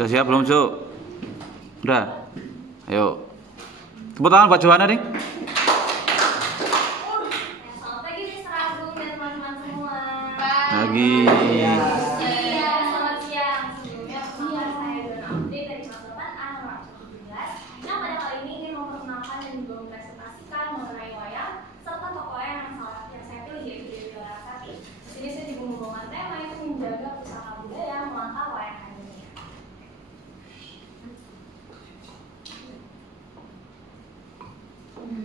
Udah siap belum, Cuk? Udah. Ayo. Tepuk tangan buat Johanna, Ding. Selamat pagi Miss Ragung dan teman-teman semua. Pagi. Iya, selamat siang. Sebelumnya perkenalkan saya Dona Audrey dari kelas 8A nomor 17 yang pada kali ini ingin memperkenalkan dan juga mempresentasikan mengenai wayang serta tokoh wayang yang saya pilih yaitu Dewi Larasati. Di sini saya juga membawakan tema itu menjaga pusaka budaya melangkah wayang dunia.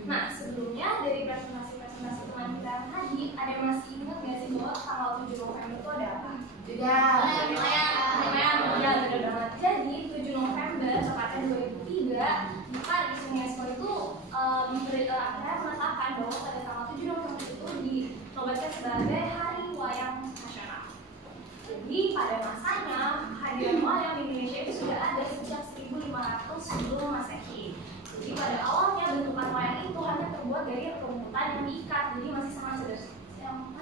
Nah, sebelumnya dari presentasi teman kita yang tadi, ada yang masih ingat nggak sih bahwa tanggal 7 November itu ada apa? Lumayan, ya benar banget. Jadi 7 November, tepatnya 2003, di Paris UNESCO itu akhirnya menetapkan bahwa pada tanggal 7 November itu dinobatkan sebagai Hari Wayang Nasional. Jadi pada masanya kehadiran wayang di Indonesia itu sudah ada sejak 1500 sebelum Masehi. Jadi pada awalnya bentukan wayang itu hanya terbuat dari remutan yang diikat, jadi masih sangat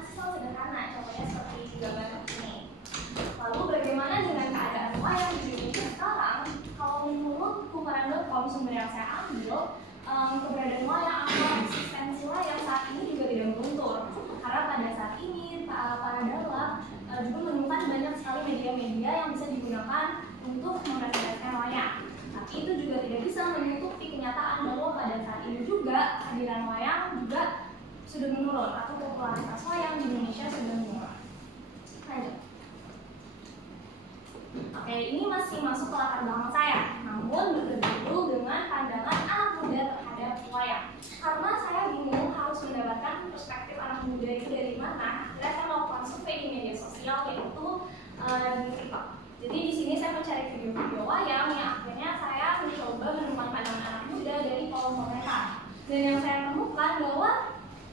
sederhana, contohnya seperti di gambar ini. Lalu bagaimana dengan keadaan wayang di Indonesia sekarang? Kalau menurut kumparan.com sumber yang saya ambil, keberadaan wayang atau eksistensi wayang saat ini juga tidak meluntur, karena pada saat ini para dalang juga menemukan banyak sekali media-media yang bisa digunakan untuk mempresentasikan wayang. Tapi itu juga tidak bisa menutupi kenyataan bahwa pada saat ini juga kehadiran wayang juga sudah menurun atau popularitas wayang di Indonesia sudah menurun. Lanjut. Oke, ini masih masuk ke latar belakang saya, namun berbeda dulu dengan pandangan anak muda terhadap wayang. Karena saya bingung harus mendapatkan perspektif anak muda itu dari mana. Akhirnya saya melakukan survei di media sosial yaitu di TikTok. Jadi di sini saya mencari video-video wayang yang akhirnya saya mencoba menemukan pandangan anak muda dari kolom komentar. Dan yang saya temukan bahwa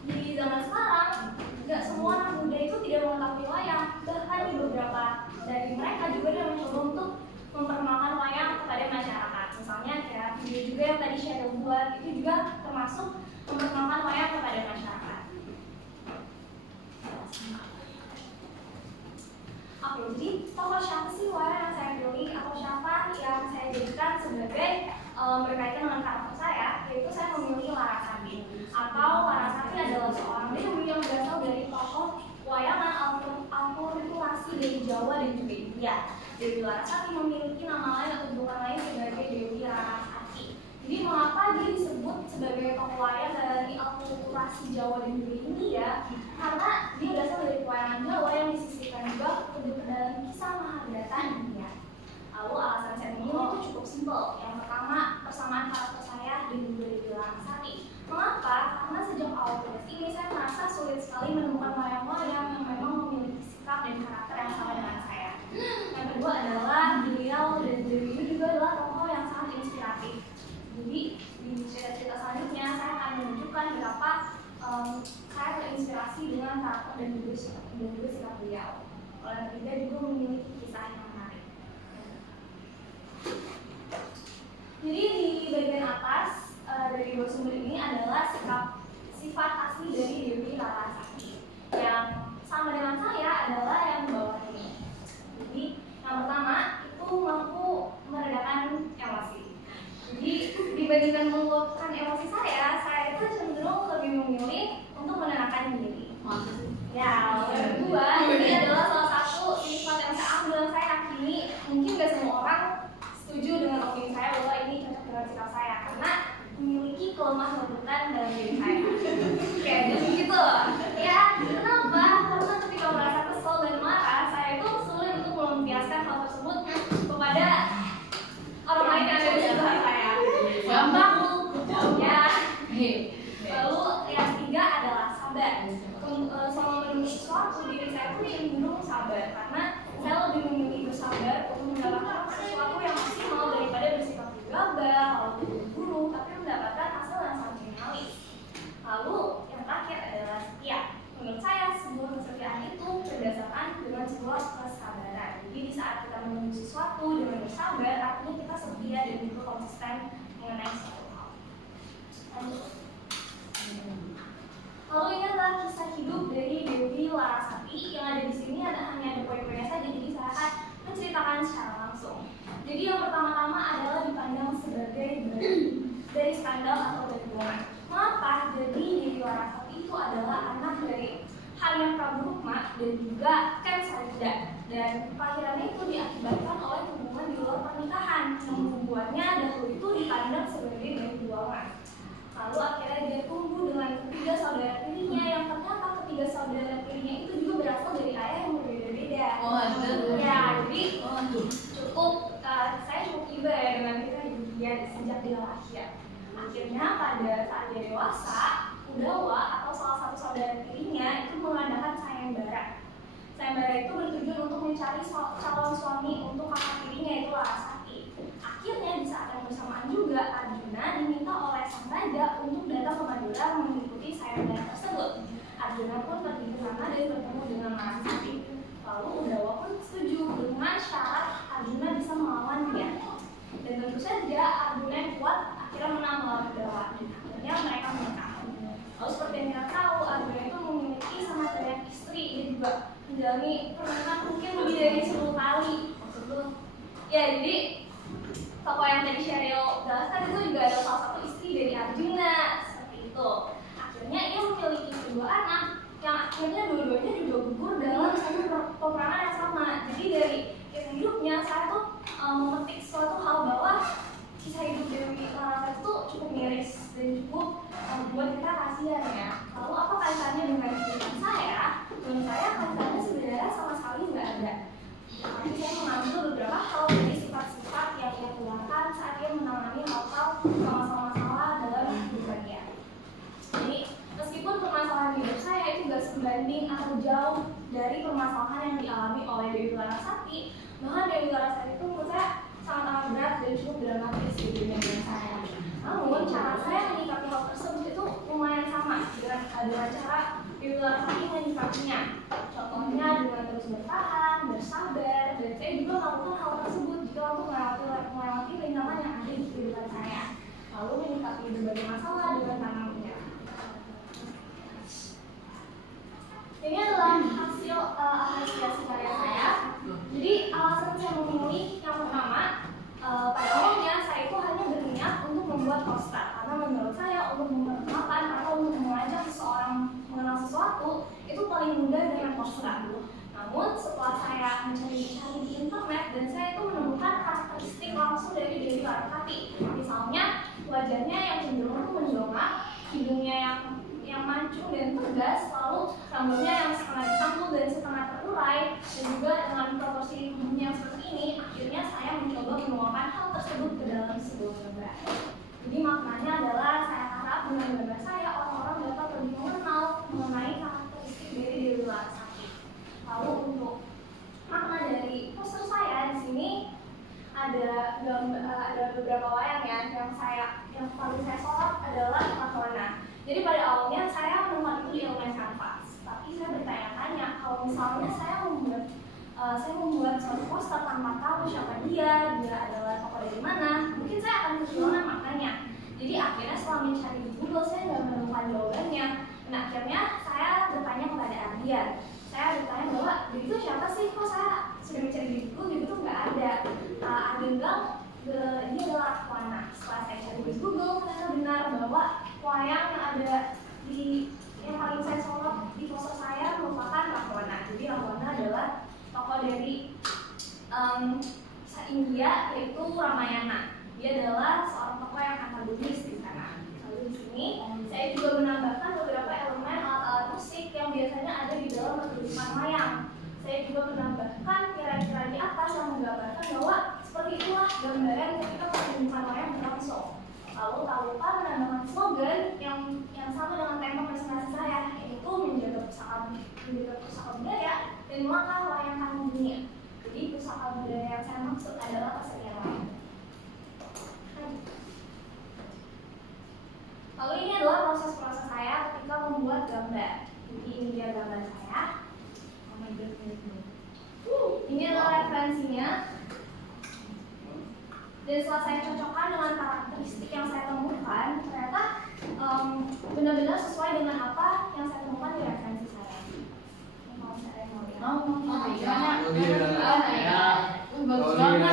di zaman sekarang nggak semua anak muda itu tidak mengetahui wayang. Bahkan di beberapa dari mereka juga yang mencoba untuk memperkenalkan wayang kepada masyarakat. Misalnya kayak video juga yang tadi Sheryl buat itu juga termasuk memperkenalkan wayang kepada masyarakat. Oke, jadi tokoh siapa sih wayang yang saya pilih atau siapa yang saya jadikan sebagai berkaitan dengan karakter saya, yaitu saya memilih Larasati. Atau Larasati adalah seorang dewi yang berasal dari tokoh wayangan akulturasi dari Jawa dan juga India. Dewi Larasati memiliki nama lain atau bukan lain sebagai Dewi Larasati. Jadi mengapa dia disebut sebagai tokoh wayang dari akulturasi Jawa dan juga India? Karena dia berasal dari wayangan Jawa yang disisipkan juga ke dalam kisah Mahabharata India. Lalu alasan saya memilih itu cukup simpel. Yang pertama, persamaan karakter saya dan juga Dewi Larasati. Mengapa? Karena sejak awal tugas ini saya merasa sulit sekali menemukan wayang-wayang yang memang memiliki sikap dan karakter yang sama dengan saya. Yang kedua adalah beliau dan Dewi ini juga adalah tokoh yang sangat inspiratif. Jadi di cerita-cerita selanjutnya saya akan menunjukkan berapa saya terinspirasi dengan karakter dan juga sikap beliau. Kalau yang ketiga juga memiliki kisah yang menarik. Jadi di bagian atas dari dua sumber ini adalah sifat asli dari Dewi Larasati. Yang sama dengan saya adalah yang bawah ini. Jadi yang pertama itu mampu meredakan emosi. Jadi dibandingkan meluapkan emosi saya itu cenderung lebih memilih untuk menenangkan diri. Ya, yang kedua ini adalah salah satu sifat yang saya ambil, yang saya yakini mungkin gak semua orang setuju dengan opini saya bahwa ini cocok dengan sikap saya karena memiliki kelemah lembutan dalam diri saya. Kayak gitu. Ya, kenapa? Karena ketika merasa kesel dan marah, saya itu sulit untuk melampiaskan hal tersebut kepada orang lain yang ada di sekitar saya. Gampang, ya. Lalu yang ketiga adalah sabar. Selama menunggu sesuatu, diri saya pun cenderung sabar karena saya lebih memilih bersabar untuk mendapatkan sesuatu yang maksimal daripada bersikap gegabah atau buru-buru, tapi mendapatkan hasil yang sangat finalis. Lalu yang terakhir adalah setia. Menurut saya sebuah kesetiaan itu berdasarkan dengan sebuah kesabaran. Jadi di saat kita menunggu sesuatu dengan bersabar, artinya kita setia dan juga konsisten mengenai suatu hal. Lalu ini adalah kisah hidup dari Dewi Larasati. Yang ada di sini hanya ada poin-poinnya saja, jadi saya akan menceritakan secara langsung. Jadi yang dan kelahirannya itu diakibatkan oleh hubungan di luar pernikahan yang membuatnya dahulu itu dipandang sebagai bayi buangan. Lalu akhirnya dia tumbuh dengan ketiga saudara tirinya yang ternyata ketiga saudara tirinya itu juga berasal dari ayah yang berbeda-beda. Ya, jadi saya cukup iba ya dengan kita dia sejak dia lahir. Akhirnya pada saat dia dewasa, Udawa atau salah satu saudara tirinya itu mengadakan sayembara. Sayembara itu bertujuan untuk mencari calon suami untuk kakak tirinya itu Larasati. Akhirnya di saat yang bersamaan juga Arjuna diminta oleh sang raja untuk datang ke Madura mengikuti sayembara tersebut. Arjuna pun pergi ke sana dan bertemu dengan Larasati. Lalu Udawa pun setuju dengan syarat Arjuna bisa melawan dia. Dan tentu saja Arjuna yang kuat akhirnya menang melawan Udawa. Akhirnya mereka menikah. Lalu seperti yang kita tahu, Arjuna itu memiliki sama banyak istri dan juga menjalani pernikahan mungkin lebih dari 10 kali. Ya, jadi tokoh yang tadi Sheryl jelaskan itu juga ada salah satu istri dari Arjuna seperti itu. Akhirnya ia memiliki kedua anak yang akhirnya dua-duanya juga gugur dalam satu peperangan yang sama. Jadi dari kisah hidupnya saya tuh memetik suatu hal bahwa kisah hidup Dewi Larasati itu cukup miris dan cukup buat kita kasihan ya. Lalu apa kaitannya dengan kehidupan saya? Menurut saya kaitannya sebenarnya sama sekali nggak ada. Tapi saya mengambil beberapa hal dari sifat-sifat yang ia keluarkan saat ia menangani hal-hal masalah-masalah dalam kehidupannya. Jadi meskipun permasalahan hidup saya itu nggak sebanding atau jauh dari permasalahan yang dialami oleh Dewi Larasati, bahkan Dewi Larasati itu menurut saya sangat berat dan cukup dramatis di dunia saya. Namun cara saya menyikapi hal tersebut itu lumayan sama dengan cara Dewi Larasati menyikapinya. Contohnya dengan terus bertahan, bersabar, dan saya juga melakukan hal tersebut jika untuk melewati rintangan yang ada di kehidupan saya. Lalu menyikapi berbagai masalah dengan tangan menyerah. Ini adalah hasil apresiasi karya saya. Jadi alasan saya memilih yang pertama, pada awalnya saya itu hanya berniat untuk membuat poster karena menurut saya untuk memperkenalkan atau untuk mengajak seseorang mengenal sesuatu itu paling mudah dengan poster. Namun setelah saya mencari di internet dan saya itu menemukan karakteristik langsung dari Dewi Larasati. Misalnya wajahnya yang cenderung itu mendongak, hidungnya yang mancung dan tegas, lalu rambutnya yang setengah disampul dan setengah terurai, dan juga dengan proporsi tubuhnya yang seperti ini, akhirnya saya mencoba menuangkan hal tersebut ke dalam sebuah gambar. Jadi maknanya adalah saya harap dengan gambar saya orang-orang dapat lebih mengenal mengenai karakteristik dari Dewi Larasati. Lalu untuk makna dari poster saya di sini ada beberapa wayang ya yang paling saya sorot adalah warna. Jadi pada awalnya saya menemukan itu di elemen kanvas, tapi saya bertanya-tanya kalau misalnya saya membuat suatu poster tanpa tahu siapa dia adalah tokoh dari mana, mungkin saya akan kehilangan maknanya. Jadi akhirnya setelah mencari di Google saya nggak menemukan jawabannya. Nah akhirnya saya bertanya kepada Ardian. Saya bertanya bahwa itu siapa sih, kok saya sudah mencari di Google gitu tuh nggak ada. Ardian bilang dia adalah Rakwana. Setelah saya cari di Google ternyata benar bahwa wayang yang ada yang paling saya sorot di poster saya merupakan Rakwana. Jadi Rakwana adalah tokoh dari India yaitu Ramayana. Dia adalah seorang tokoh yang antagonis di sana. Lalu di sini saya juga menambahkan beberapa elemen alat-alat musik yang biasanya ada di dalam pertunjukan wayang. Saya juga menambahkan kira-kira di atas yang menggambarkan bahwa seperti itulah gambaran ketika pertunjukan wayang berlangsung. Lalu tak lupa menambahkan slogan yang sama dengan tema presentasi saya, yaitu menjaga pusaka budaya dan melangkah wayangkan dunia. Jadi pusaka budaya yang saya maksud adalah kesenian wayang. Lalu ini adalah proses-proses saya ketika membuat gambar. Jadi ini dia gambar saya. Ini adalah referensinya. Dan setelah saya cocokkan dengan karakteristik yang saya temukan, ternyata benar-benar sesuai dengan apa yang saya temukan di referensi saya. Mau saya mau lihat? Bagus banget.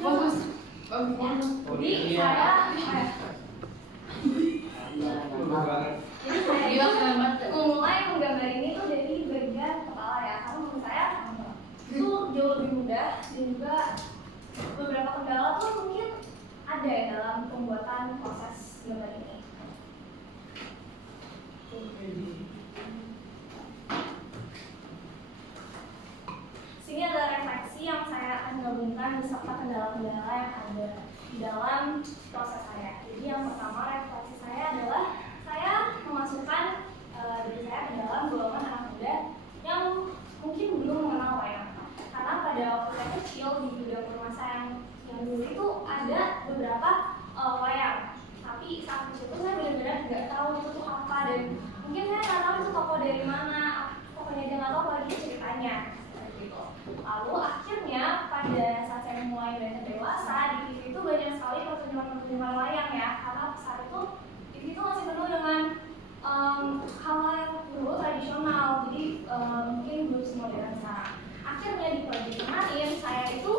Bagus. Jadi saya memulai menggambar ini tuh dari bagian kepala ya. Karena menurut saya dan juga beberapa kendala tuh mungkin ada ya dalam pembuatan proses gambar ini. Sini adalah refleksi yang saya akan gabungkan beserta kendala-kendala yang ada di dalam proses saya. Jadi yang pertama refleksi saya adalah saya memasukkan diri saya ke dalam golongan anak muda yang mungkin belum mengenal wayang. Karena pada waktu saya kecil di gudang rumah saya yang dulu itu ada beberapa wayang. Tapi saat kecil itu saya benar-benar nggak tahu itu tuh apa, dan mungkin saya nggak tahu itu toko dari mana, pokoknya dia nggak tahu lagi ceritanya. Lalu akhirnya pada saat saya mulai beranjak dewasa di TV itu banyak sekali pertunjukan wayang ya, karena saat itu TV itu masih penuh dengan hal-hal yang dulu tradisional, jadi mungkin belum semodern sekarang. Akhirnya di proyek kemarin saya itu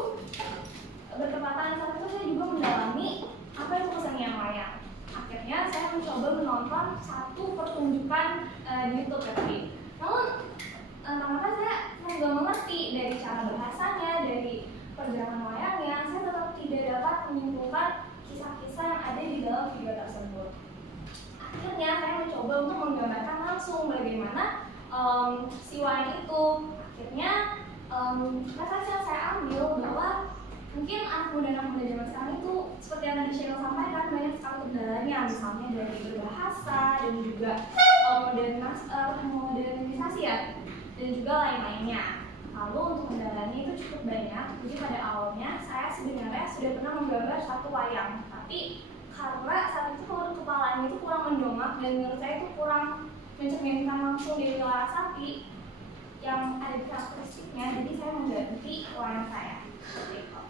berkepatan saat itu saya juga mendalami apa itu kesenian wayang. Akhirnya saya mencoba menonton satu pertunjukan di YouTube tadi. Namun ternyata saya nggak mengerti dari cara bahasanya, dari pergerakan wayangnya, saya tetap tidak dapat menyimpulkan kisah-kisah yang ada di dalam video tersebut. Akhirnya saya mencoba untuk menggambarkan langsung bagaimana si wayang itu. Akhirnya refleksi yang saya ambil bahwa mungkin anak muda zaman sekarang itu seperti yang tadi Sheryl sampaikan, banyak sekali kendalanya, misalnya dari berbahasa dan juga modernisasi ya, dan juga lain-lainnya. Lalu untuk kendalanya itu cukup banyak. Jadi pada awalnya saya sebenarnya sudah pernah menggambar satu wayang, tapi karena saat itu menurut kepalanya itu kurang mendongak dan menurut saya itu kurang mencerminkan langsung dari Larasati yang ada di karakteristiknya, jadi saya mengganti wayang saya seperti itu.